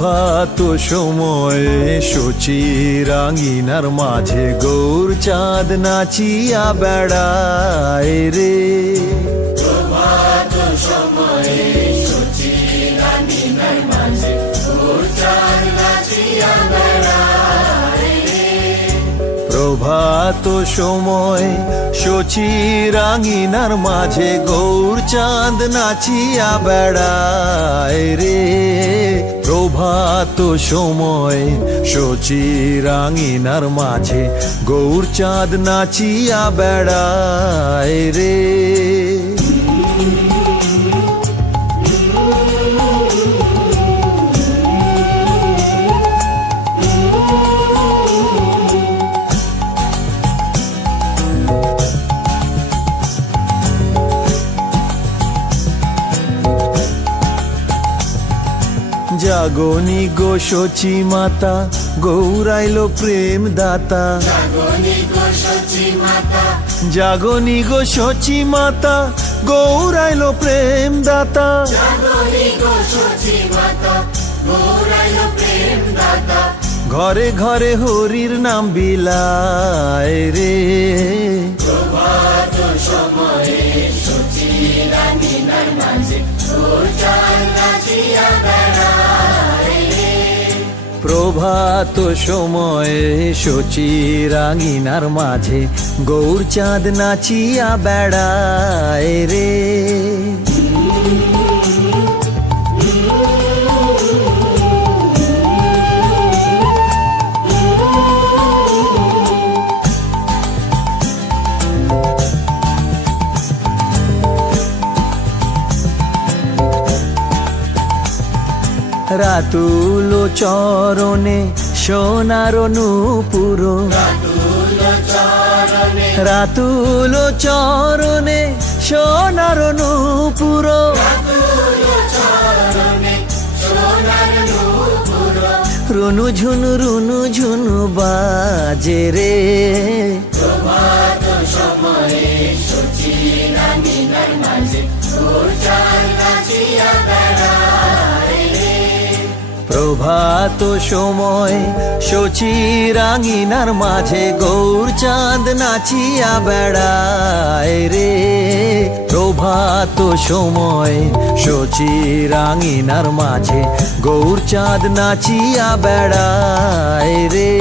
প্রভাত সময়ে শচী রাঙিনার মাঝে গৌর চাঁদ নাচিয়া বেড়ায় রে। প্রভাত সময়ে শচী রাঙিনার মাঝে গৌর চাঁদ নাচিয়া বেড়ায় রে। প্রভাত সময় শচী রাঙিনার মাঝে গৌর চাঁদ নাচিয়া বেড়ায় রে। প্রভাত সময় শচী রাঙিনার মাঝে গৌর চাঁদ নাচিয়া বেড়ায় রে। জাগনি গো শচী মাতা গৌরাইলো প্রেম দাতা। জাগনি গো শচী মাতা, জাগনি গো শচী মাতা গৌরাইলো প্রেম দাতা। জাগনি গো শচী মাতা, গৌরাইলো প্রেম দাতা। ঘরে ঘরে হরির নাম বিলায় রে। প্রভাত সময়ে শচী রাঙিনার মাঝে গৌর চাঁদ নাচিয়া বেড়ায় রে। প্রভাত সময়ে শচী রাঙিনার মাঝে গৌর চাঁদ নাচিয়া বেড়ায় রে। রাতুল চরণে সোনার নূপুর। রাতুল চরণে সোনার নূপুর। রুনু ঝুনু বাজে রে। প্রভাত সময়ে শচী রাঙিনার মাঝে গৌর চাঁদ নাচিয়া বেড়ায় রে। প্রভাত সময় শচী রাঙিনার মাঝে গৌর চাঁদ নাচিয়া বেড়ায় রে। প্রভাত সময় শচী রাঙিনার মাঝে গৌর চাঁদ নাচিয়া বেড়ায় রে।